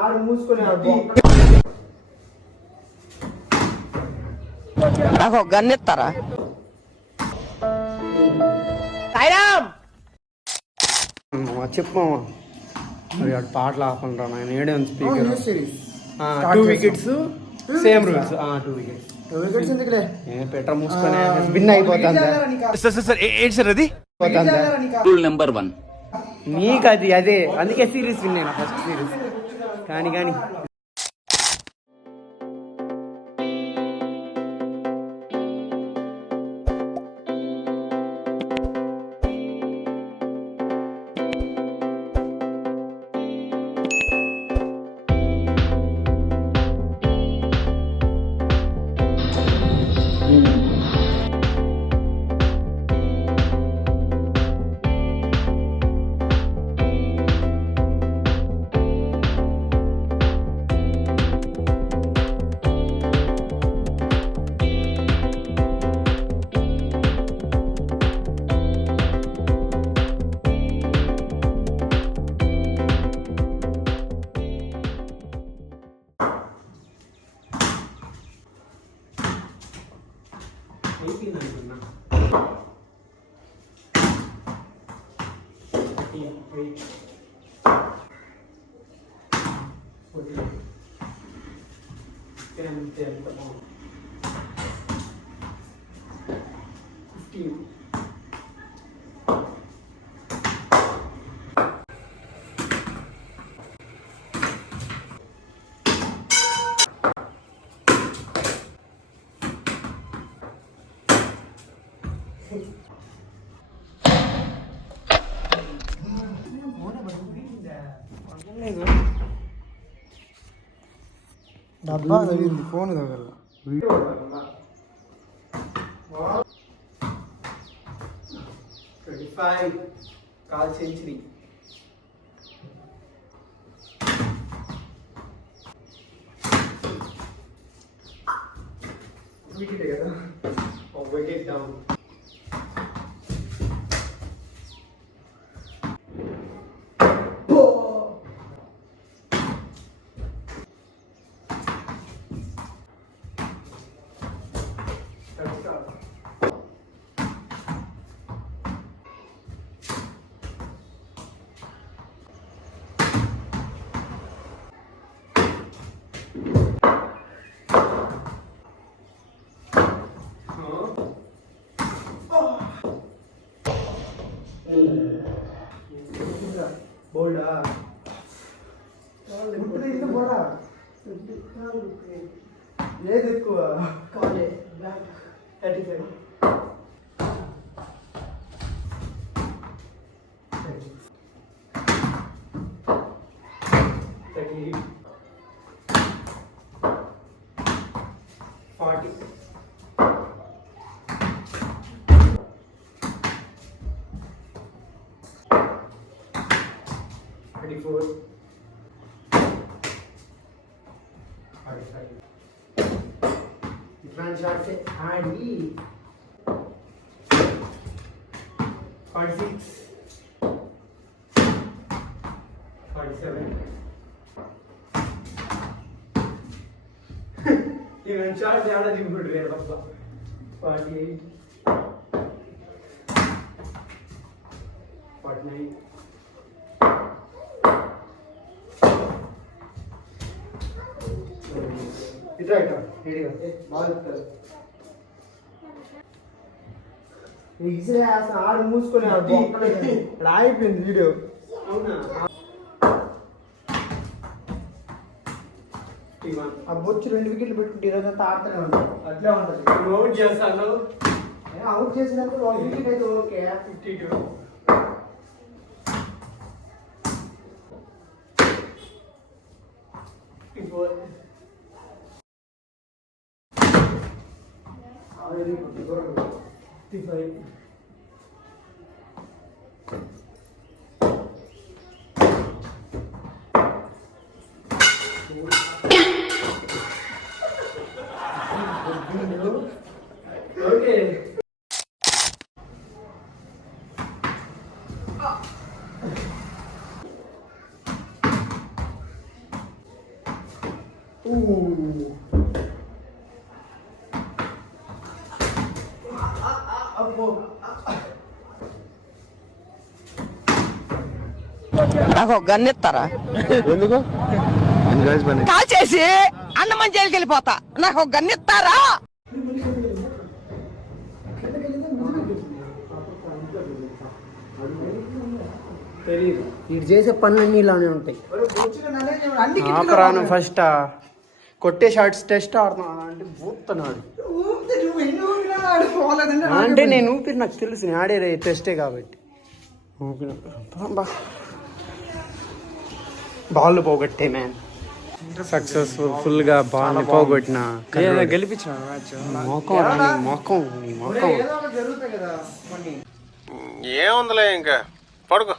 ఆడు మూసుకొని నాకు ఒక గన్ ఇస్తారా? చెప్పు మరి అటు పాటలు ఆపండి నేను ఏడే ఉంది స్పీకర్ 2 వికెట్స్ సేమ్ రూల్స్ 2 వికెట్స్ ఎందుకులే పెట్ర మూసుకొని విన్ అయిపోతాను రూల్ నెంబర్ 1 నీకు అది అదే అందుకే సిరీస్ విన్ అయినా ఫస్ట్ సిరీస్ కానీ డబ్బా తగిలింది ఫోన్ తగల కాల్ సెంచరీ వికెట్ కదా ఒక వికెట్ డౌన్ బోల్డా లేదు ఎక్కువ కాలే 35 40 34 ఇట్లాంటి షాట్స్ ఆడి 46 47 ఇవన్నీ షాట్స్ ఆడ దిగుకుంటారు తప్ప 48 49 ఇట్లా రెడీగా బాగా చెప్తారు ఆడు మూసుకొని అయిపోయింది వీడియో అవునా ఆ బొచ్చు 2 వికెట్లు పెట్టుకుంటే ఈరోజు అంతా ఆడుతూనే ఉంటాం అట్లే ఉంటుంది అవుట్ చేస్తాను అవుట్ చేసినప్పుడు 1 వికెట్ అయితే ఓకే 52 55 okay నాకు ఒక గన్ను ఇస్తారా? ఎందుకు కాల్ చేసి అన్నమని జైలుకి వెళ్ళిపోతా. నాకు ఒక గన్ను ఇస్తారా? తెలియదు వీడు చేసే పనులన్నీ ఇలానే ఉంటాయి. ఆపరాను ఫస్ట్ కొట్టే షార్ట్స్ టెస్ట్ ఆడుతున్నా అంటే ఊపుతున్నాడు. అంటే నేను ఊపిరి నాకు తెలుసు, నేను ఆడే టెస్టే కాబట్టి ఊపిన. బాల్ పోగొట్టే మ్యాన్ సక్సెస్ఫుల్ ఫుల్ గా బాల్ పోగొట్టిన గెలిపించిన మొఖం ఏముందిలే ఇంకా పడుకో.